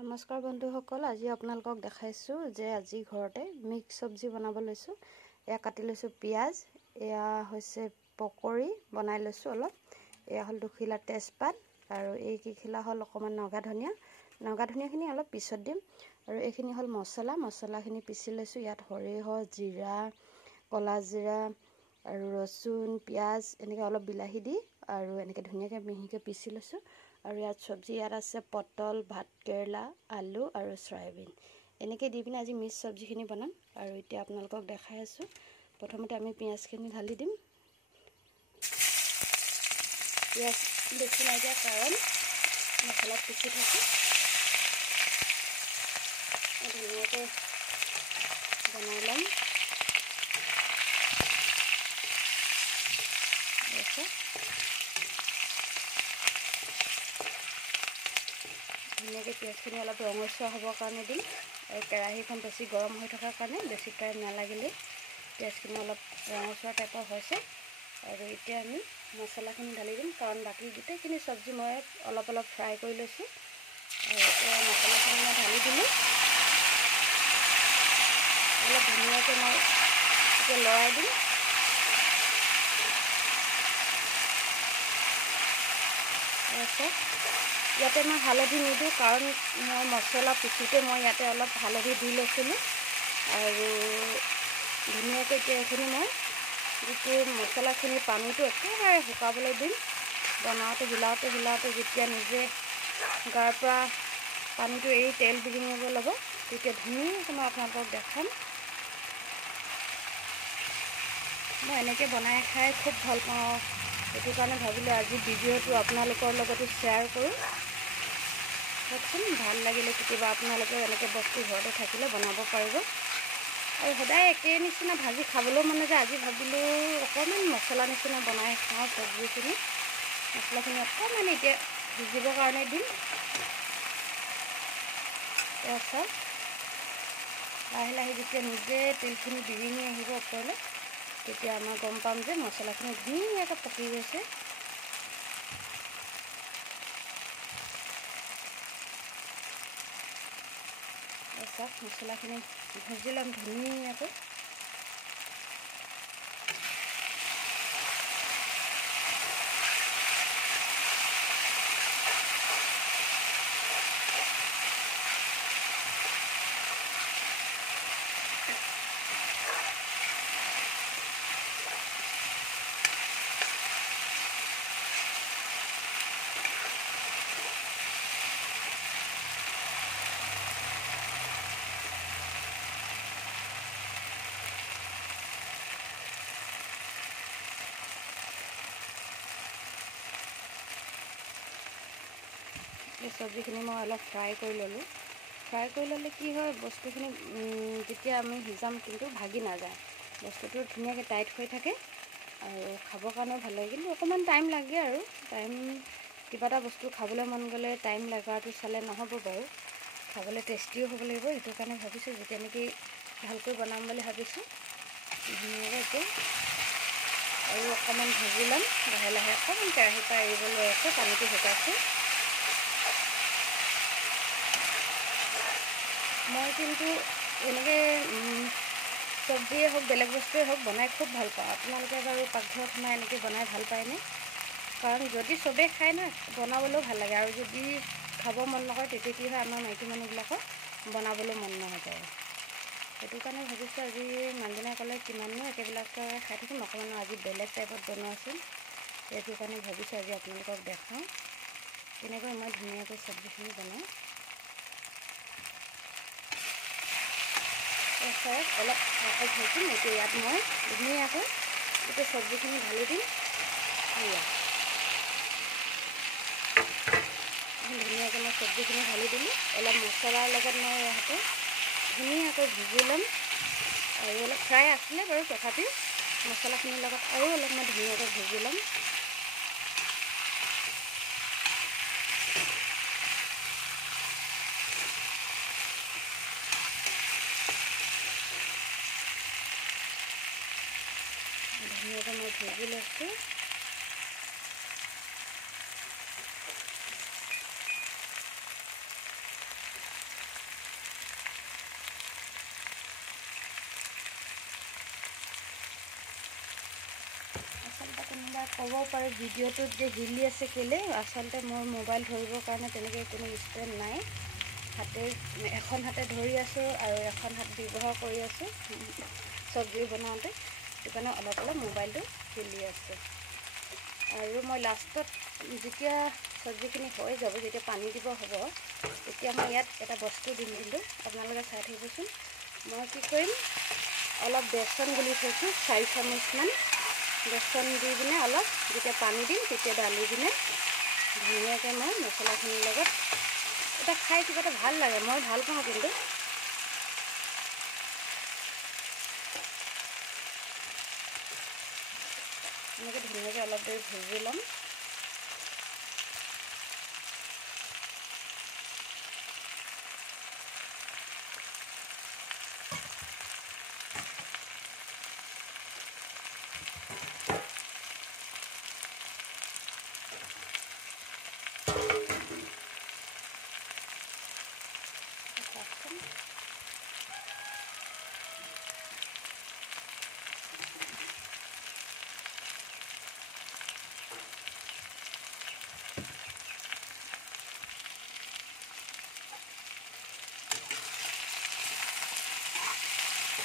নমস্কাৰ বন্ধুসকল, আজি আপোনালোকক দেখাইছোঁ যে আজি ঘৰতে মিক্স চব্জি বনাব লৈছোঁ। এয়া কাটি লৈছোঁ পিঁয়াজ, এয়া হৈছে পকৰি বনাই লৈছোঁ অলপ, এয়া হ'ল দুখিলা তেজপাত আৰু এই কিখিলা হ'ল অকণমান নগা ধনিয়াখিনি অলপ পিছত দিম। আৰু এইখিনি হ'ল মছলাখিনি পিচি লৈছোঁ। ইয়াত সৰিয়হ, জিৰা, ক'লা জিৰা আৰু ৰচুন, পিঁয়াজ এনেকৈ অলপ বিলাহী দি আৰু এনেকৈ ধুনীয়াকৈ মিহিকৈ পিচি লৈছোঁ। আৰু ইয়াত চব্জি ইয়াত আছে পটল, ভাতকেৰেলা, আলু আৰু চয়াবিন এনেকৈ দি পিনে আজি মিক্স চব্জিখিনি বনাম। আৰু এতিয়া আপোনালোকক দেখাই আছোঁ। প্ৰথমতে আমি পিঁয়াজখিনি ঢালি দিম। পিঁয়াজ বেছি নাই দিয়া কাৰণ মছলাত পিচি থাকি ধুনীয়াকৈ বনাই ল'ম। ধুনীয়াকৈ পিঁয়াজখিনি অলপ ৰঙচুৱা হ'বৰ কাৰণে দিম। আৰু কেৰাহীখন বেছি গৰম হৈ থকাৰ কাৰণে বেছি টাইম নালাগিলেই পিঁয়াজখিনি অলপ ৰঙচুৱা টাইপৰ হৈছে। আৰু এতিয়া আমি মছলাখিনি ঢালি দিম, কাৰণ বাকী গোটেইখিনি চব্জি মই অলপ ফ্ৰাই কৰি লৈছোঁ। আৰু এতিয়া মছলাখিনি মই ঢালি দিলোঁ। অলপ ধুনীয়াকৈ মই এতিয়া লৰাই দিম। ইয়াতে মই হালধি নিদিওঁ, কাৰণ মই মছলা পিছোঁতে মই ইয়াতে অলপ হালধি দি লৈছিলোঁ। আৰু ধুনীয়াকৈ এতিয়া এইখিনি মই যিটো মছলাখিনি পানীটো একেবাৰে শুকাবলৈ দিম। বনাওঁতে হিলাওতে যেতিয়া নিজে গাৰ পৰা পানীটো এৰি তেল বিৰিঙিব ল'ব, তেতিয়া ধুনীয়াকৈ মই আপোনালোকক দেখাম। মই এনেকৈ বনাই খাই খুব ভাল পাওঁ, সেইটো কাৰণে ভাবিলোঁ আজি ভিডিঅ'টো আপোনালোকৰ লগতো শ্বেয়াৰ কৰোঁ। চাওকচোন, ভাল লাগিলে কেতিয়াবা আপোনালোকেও এনেকৈ বস্তু ঘৰতে থাকিলে বনাব পাৰিব। আৰু সদায় একে নিচিনা ভাজি খাবলৈও মন নাযায়। আজি ভাবিলোঁ অকণমান মছলা নিচিনা বনাই খাওঁ চব্জিখিনি। মছলাখিনি অকণমান এতিয়া ভিজিবৰ কাৰণে দিম। তাৰপিছত লাহে যেতিয়া নিজে তেলখিনি বিৰিঙি আহিব ওপৰলৈ, তেতিয়া আমাৰ গম পাম যে মছলাখিনি ধুনীয়াকৈ পকি গৈছে। তাৰপিছত মছলাখিনি ভাজি ল'ম ধুনীয়াকৈ। এই চব্জিখিনি মই অলপ ফ্ৰাই কৰি ল'লোঁ। ফ্ৰাই কৰি ল'লে কি হয়, বস্তুখিনি যেতিয়া আমি সিজাম কিন্তু ভাগি নাযায়। বস্তুটো ধুনীয়াকৈ টাইট হৈ থাকে আৰু খাবৰ কাৰণেও ভাল লাগে। কিন্তু অকণমান টাইম লাগে আৰু কিবা এটা বস্তু খাবলৈ মন গ'লে টাইম লগাটো চালে নহ'ব বাৰু। খাবলৈ টেষ্টিও হ'ব লাগিব। সেইটো কাৰণে ভাবিছোঁ যে তেনেকৈয়ে ভালকৈ বনাম বুলি ভাবিছোঁ। ধুনীয়াকৈ এতিয়া আৰু অকণমান ভাজি ল'ম। লাহে অকণমান কেৰাহীৰ পৰা এৰিব লৈ আছে, পানীটো শুকাইছে। মই কিন্তু এনেকৈ চব্জিয়ে হওক বেলেগ বস্তুৱে হওক বনাই খুব ভাল পাওঁ। আপোনালোকে বাৰু পাকঘৰত সোমাই এনেকৈ বনাই ভাল পায়নে? কাৰণ যদি চবেই খায় নহয়, বনাবলৈও ভাল লাগে। আৰু যদি খাব মন নকৰে, তেতিয়া কি হয়, আমাৰ মাইকী মানুহবিলাকৰ বনাবলৈ মন নাযায়। সেইটো কাৰণে ভাবিছোঁ আজি মানুহজনে ক'লে কিমাননো একেবিলাকে খাই থাকিম, অকণমান আজি বেলেগ টাইপত বনোৱাচোন। সেইটো কাৰণে ভাবিছোঁ আজি আপোনালোকক দেখাওঁ তেনেকৈ মই ধুনীয়াকৈ চব্জিখিনি বনাওঁ। অলপ ভাজিম। এতিয়া ইয়াত মই ধুনীয়াকৈ গোটেই চব্জিখিনি ঢালি দিম। ধুনীয়াকৈ মই চব্জিখিনি ঢালি দিলোঁ। অলপ মছলাৰ লগত মই ইয়াতে ধুনীয়াকৈ ভিজি ল'ম। আৰু অলপ ফ্ৰাই আছিলে বাৰু, তথাপিও মছলাখিনিৰ লগত আৰু অলপ মই ধুনীয়াকৈ ভিজি ল'ম। ধুনীয়াকৈ মই ভাজি লৈছোঁ। এটা ক'ব পাৰে ভিডিঅ'টোত যে হিলি আছে কেলে আচলতে মোৰ মোবাইল ধৰিবৰ কাৰণে তেনেকৈ কোনো ষ্টেণ্ড নাই হাতে এখন হাতে ধৰি আছোঁ আৰু এখন হাত ব্যৱহাৰ কৰি আছোঁ চব্জি বনাওঁতে সেইকাৰণে অলপ অলপ মোবাইলটো হিলি আছে আৰু মই লাষ্টত যেতিয়া চব্জিখিনি হৈ যাব যেতিয়া পানী দিব হ'ব তেতিয়া মই ইয়াত এটা বস্তু দিম কিন্তু আপোনালোকে চাই থাকিবচোন মই কি কৰিম অলপ বেচন গুলি থৈছোঁ 4 চামুচমান বেচন দি পিনে অলপ যেতিয়া পানী দিম তেতিয়া ডালি পিনে ধুনীয়াকৈ মই মছলাখিনিৰ লগত এটা খাই কিবা এটা ভাল লাগে মই ভাল পাওঁ কিন্তু এনেকৈ ধুনীয়াকৈ অলপ দেৰি ভাজি ল'ম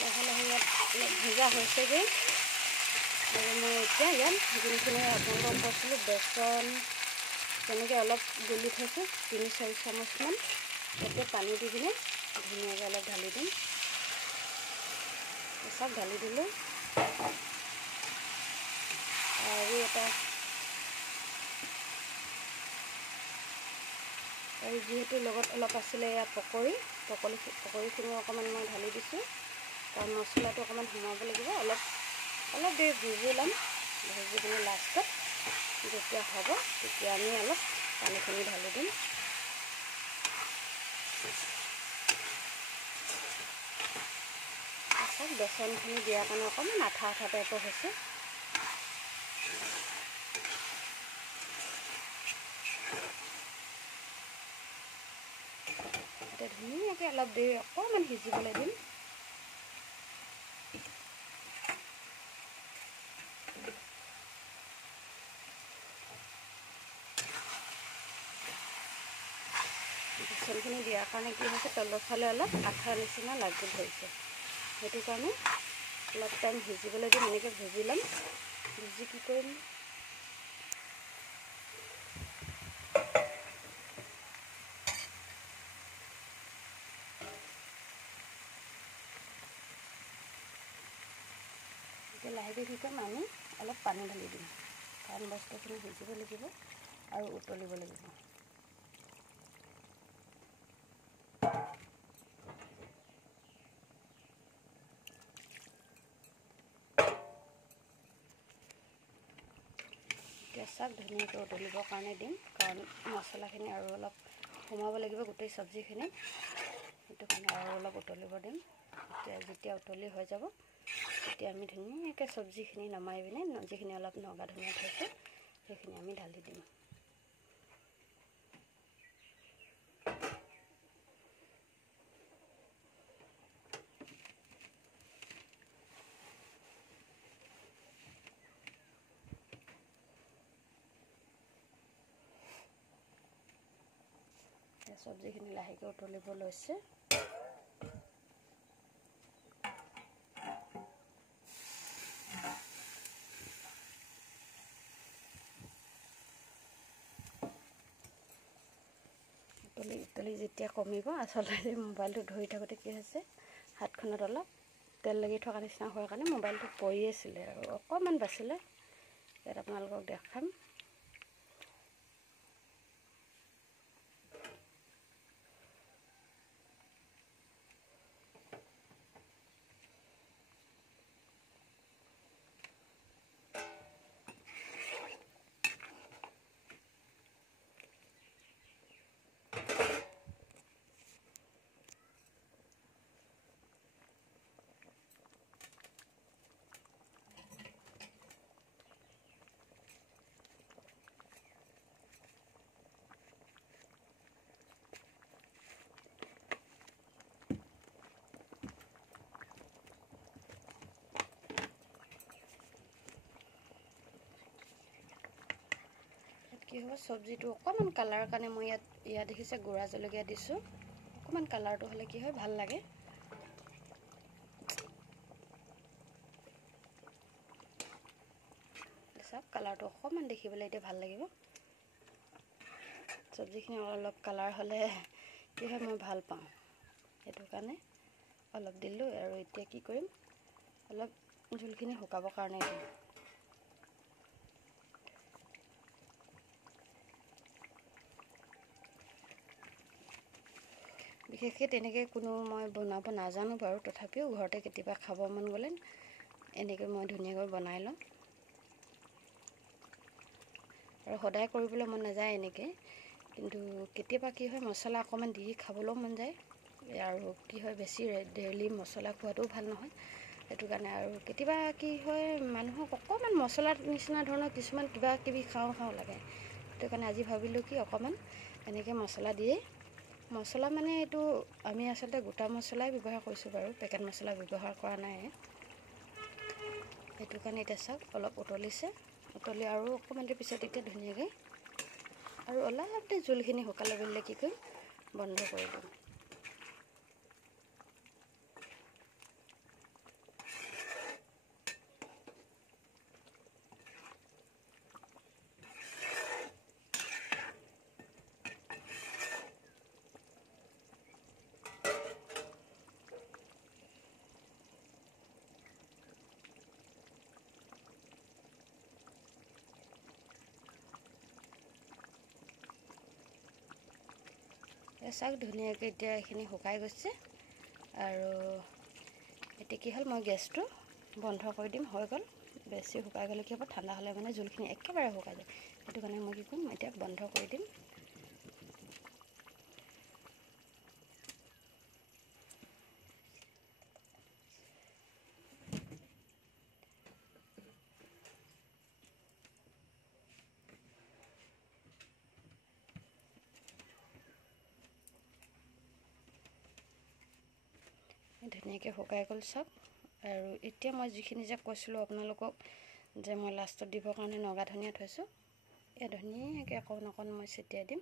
লাহে লাহে ইয়াত অলপ ভজা হৈছেগৈ আৰু মই এতিয়া ইয়াত যোনখিনি আপোনালোকক কৈছিলোঁ বেচন তেনেকৈ অলপ গুলি থৈছোঁ 3-4 চামুচমান এতিয়া পানী দি পিনে ধুনীয়াকৈ অলপ ঢালি দিম চব ঢালি দিলোঁ আৰু এটা আৰু যিহেতু লগত অলপ আছিলে এয়া পকৰিখিনি অকণমান মই ঢালি দিছোঁ কাৰণ মছলাটো অকণমান সোমাব লাগিব অলপ দেৰি ভাজি ল'ম ভাজি পিনে লাষ্টত যেতিয়া হ'ব তেতিয়া আমি অলপ পানীখিনি ঢালি দিম তাৰপিছত বেচনখিনি দিয়াৰ কাৰণে অকণমান আঠা টাইপৰ হৈছে এতিয়া ধুনীয়াকৈ অলপ দেৰি অকণমান সিজিবলৈ দিম বেচনখিনি দিয়াৰ কাৰণে কি হৈছে তলৰ ফালে অলপ আঠা নিচিনা লাগি ধৰিছে সেইটো কাৰণে অলপ টাইম সিজিবলৈ দিম এনেকৈ ভাজি ল'ম ভাজি কি কৰিম এতিয়া লাহেকৈ কি কৰিম আমি অলপ পানী ঢালি দিম কাৰণ বস্তুখিনি সিজিব লাগিব আৰু উতলিব লাগিব এতিয়া চাক ধুনীয়াকৈ উতলিবৰ কাৰণে দিম কাৰণ মছলাখিনি আৰু অলপ সোমাব লাগিব গোটেই চব্জিখিনি সেইটো কাৰণে আৰু অলপ উতলিব দিম যেতিয়া উতলি হৈ যাব তেতিয়া আমি ধুনীয়াকৈ চব্জিখিনি নমাই পিনে যিখিনি অলপ নগা ধনিয়া থৈছোঁ সেইখিনি আমি ঢালি দিম চব্জিখিনি লাহেকৈ উতলিব লৈছে উতলি যেতিয়া কমিব আচলতে মোবাইলটো ধৰি থাকোঁতে কি হৈছে হাতখনত অলপ তেল লাগি থকা নিচিনা হোৱাৰ কাৰণে মোবাইলটো পৰি আছিলে আৰু অকণমান বাচিলে ইয়াত আপোনালোকক দেখাম হ'ব চব্জিটো অকণমান কালাৰৰ কাৰণে মই ইয়াত দেখিছে গুড়া জলকীয়া দিছোঁ। অকণমান কালাৰটো হ'লে কি হয় ভাল লাগে। চাওক কালাৰটো অকণমান দেখিবলৈ এতিয়া ভাল লাগিব। চব্জিখিনি অলপ কালাৰ হ'লে কি হয় মই ভাল পাওঁ, সেইটো কাৰণে অলপ দিলোঁ। আৰু এতিয়া কি কৰিম, অলপ জোলখিনি শুকাবৰ কাৰণে দিম। বিশেষকৈ তেনেকৈ কোনো মই বনাব নাজানো বাৰু, তথাপিও ঘৰতে কেতিয়াবা খাব মন গ'লে এনেকৈ মই ধুনীয়াকৈ বনাই লওঁ। আৰু সদায় কৰিবলৈ মন নাযায় এনেকৈ, কিন্তু কেতিয়াবা কি হয় মছলা অকণমান দি খাবলৈও মন যায়। আৰু কি হয় বেছি ডেইলি মছলা খোৱাটোও ভাল নহয়, সেইটো কাৰণে। আৰু কেতিয়াবা কি হয় মানুহক অকণমান মছলাৰ নিচিনা ধৰণৰ কিছুমান কিবা কিবি খাওঁ লাগে, সেইটো কাৰণে আজি ভাবিলোঁ কি অকণমান এনেকৈ মছলা দিয়ে। মছলা মানে এইটো আমি আচলতে গোটা মছলাই ব্যৱহাৰ কৰিছোঁ বাৰু, পেকেট মছলা ব্যৱহাৰ কৰা নাই। সেইটো কাৰণে এতিয়া চাওক অলপ উতলিছে, উতলি আৰু অকণমান দেৰি পিছত এতিয়া ধুনীয়াকৈ আৰু অলপ দেৰি জোলখিনি শুকালে বুলিলে কি কৰিম বন্ধ কৰি দিম। চাওক ধুনীয়াকৈ এতিয়া এইখিনি শুকাই গৈছে। আৰু এতিয়া কি হ'ল মই গেছটো বন্ধ কৰি দিম, হৈ গ'ল। বেছি শুকাই গ'লে কি হ'ব, ঠাণ্ডা হ'লে মানে জোলখিনি একেবাৰে শুকাই যায়, সেইটো কাৰণে মই কি কৰিম এতিয়া বন্ধ কৰি দিম। ধুনীয়াকৈ শুকাই গ'ল চাওক। আৰু এতিয়া মই যিখিনি যে কৈছিলোঁ আপোনালোকক যে মই লাষ্টত দিবৰ কাৰণে নগা ধনিয়া থৈছোঁ, এই ধুনীয়াকৈ অকণ মই ছটিয়াই দিম।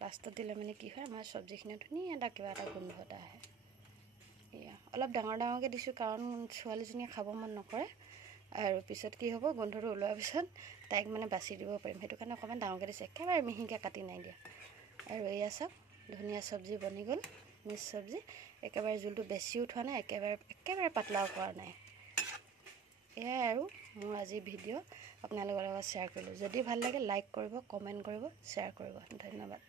লাষ্টত দিলে মানে কি হয় আমাৰ চব্জিখিনি ধুনীয়া এটা কিবা এটা গোন্ধ এটা আহে। এয়া অলপ ডাঙৰকৈ দিছোঁ কাৰণ ছোৱালীজনীয়ে খাব মন নকৰে, আৰু পিছত কি হ'ব গোন্ধটো ওলোৱাৰ পিছত তাইক মানে বাছি দিব পাৰিম, সেইটো কাৰণে অকণমান ডাঙৰকৈ দিছোঁ, একেবাৰে মিহিকৈ কাটি নাই দিয়া। আৰু এয়া চাওক ধুনীয়া চব্জি বনি গ'ল, মিক্স চব্জি। একেবাৰে জোলটো বেছিও থোৱা নাই, একেবাৰে পাতলাও কৰা নাই। এয়াই আৰু মোৰ আজি ভিডিঅ' আপোনালোকৰ লগত শ্বেয়াৰ কৰিলোঁ। যদি ভাল লাগে লাইক কৰিব, কমেণ্ট কৰিব, শ্বেয়াৰ কৰিব। ধন্যবাদ।